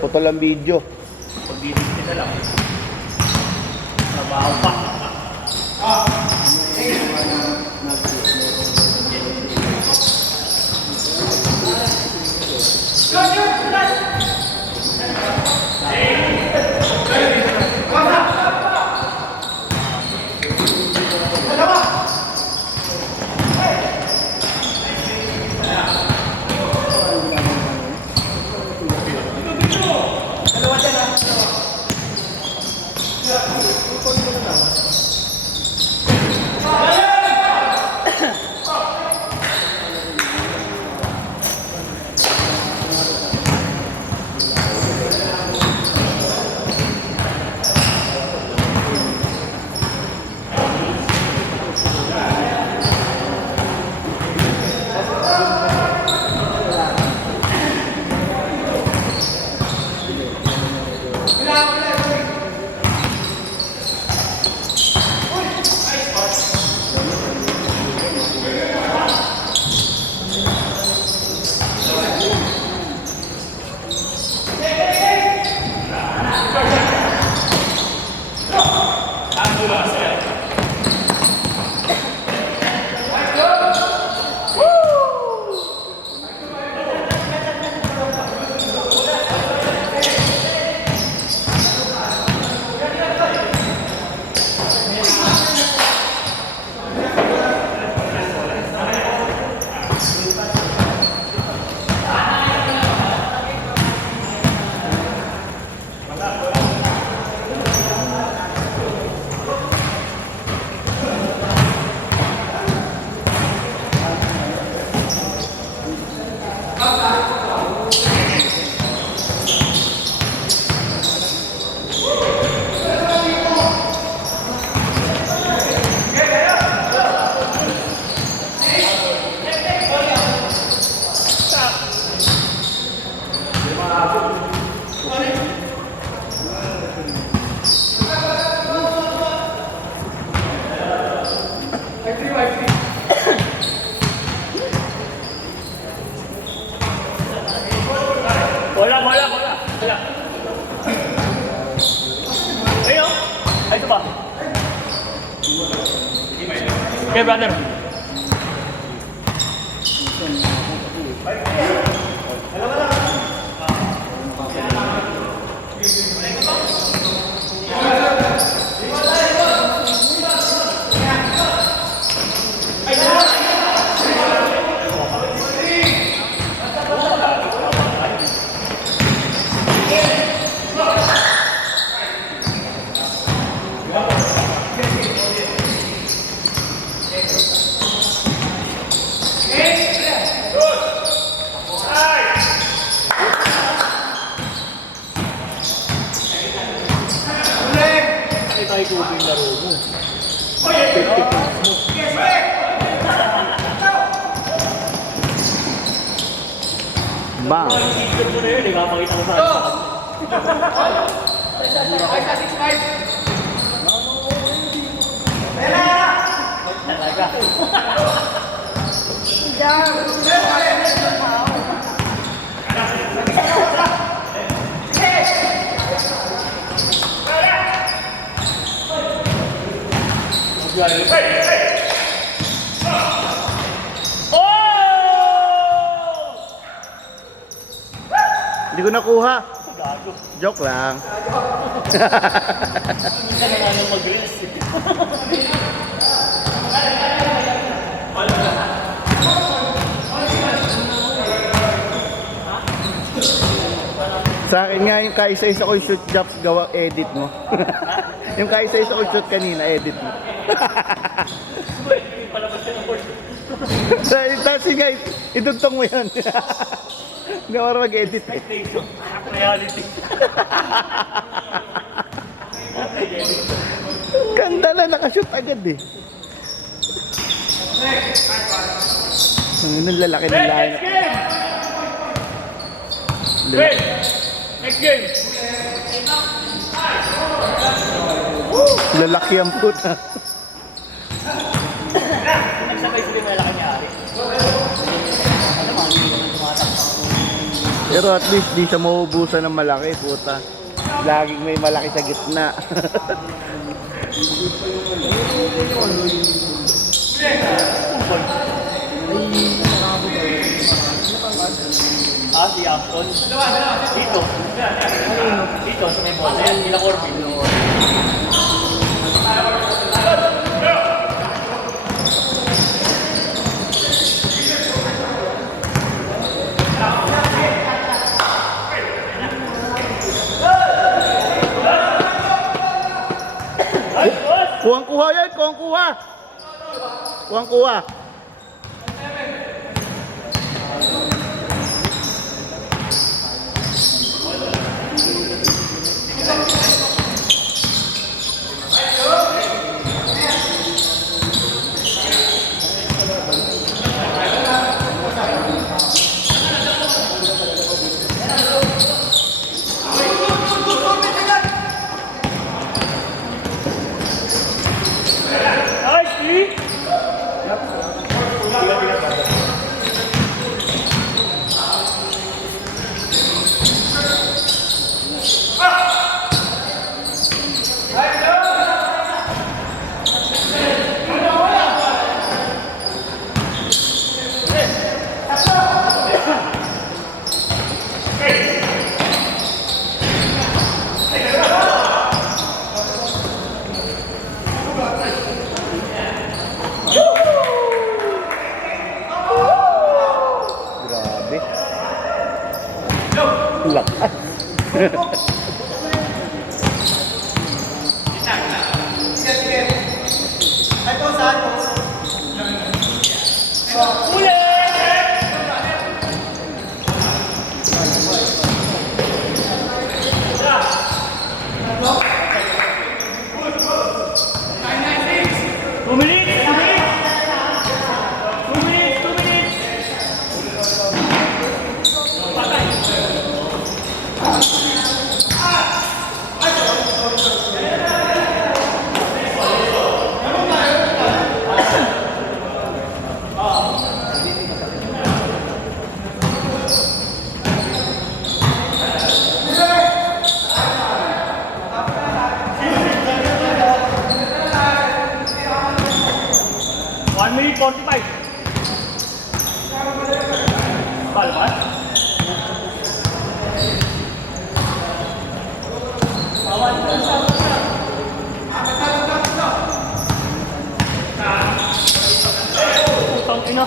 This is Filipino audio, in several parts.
Putol ang video. Pag-iisip na lang. Trabaho pa. Wala. Ayun. Ay, ito ba? Okay, brother. Ay, tayo yung laro mo. Bang! Ito na yun, hindi ka makita ko saan. Talaga. Hindi ko nakuha. Joke lang. Hindi na namin mag-rest. Sa akin nga yung kaisa-isa ko shoot jobs gawa edit mo. Yung kaisa-isa ko shoot kanina edit mo. Tapos nga itugtong mo yan. Hindi ako mag-edit eh. Reality. Ganda lang, nakashoot agad eh. Ang lalaki ng lahat. Next game. Lalaki ang puta. Nagsabay sila yung malaki ni Ari. Ano mga hindi naman tumatak. Pero at least di siya maubusan ng malaki, puta. Laging may malaki sa gitna. Si Afton. Dito. Dito, sa may bola. Yan, sila Corbin. Kuhang-kuha yan, kuhang-kuha. Kuhang-kuha. Lakas. Minute 45. Palmas. Putang ina.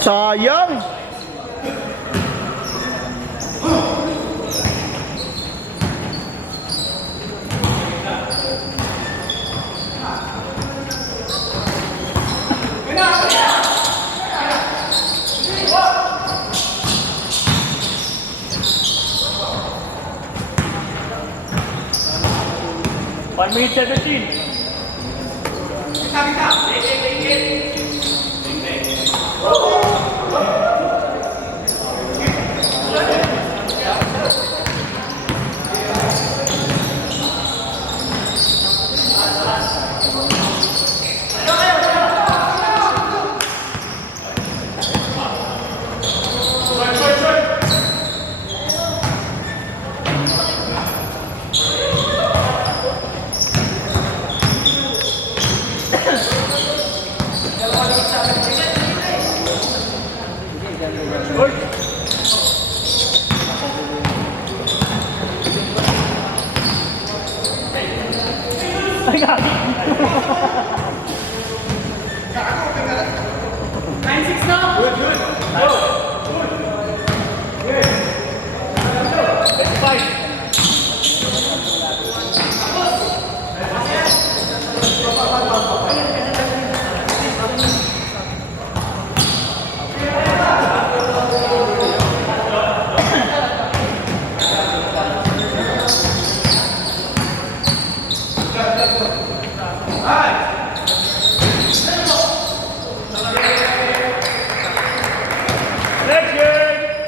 Sayang. One minute 17. Ay, gagi. 9-6 na. Good, good. Let's fight. All right.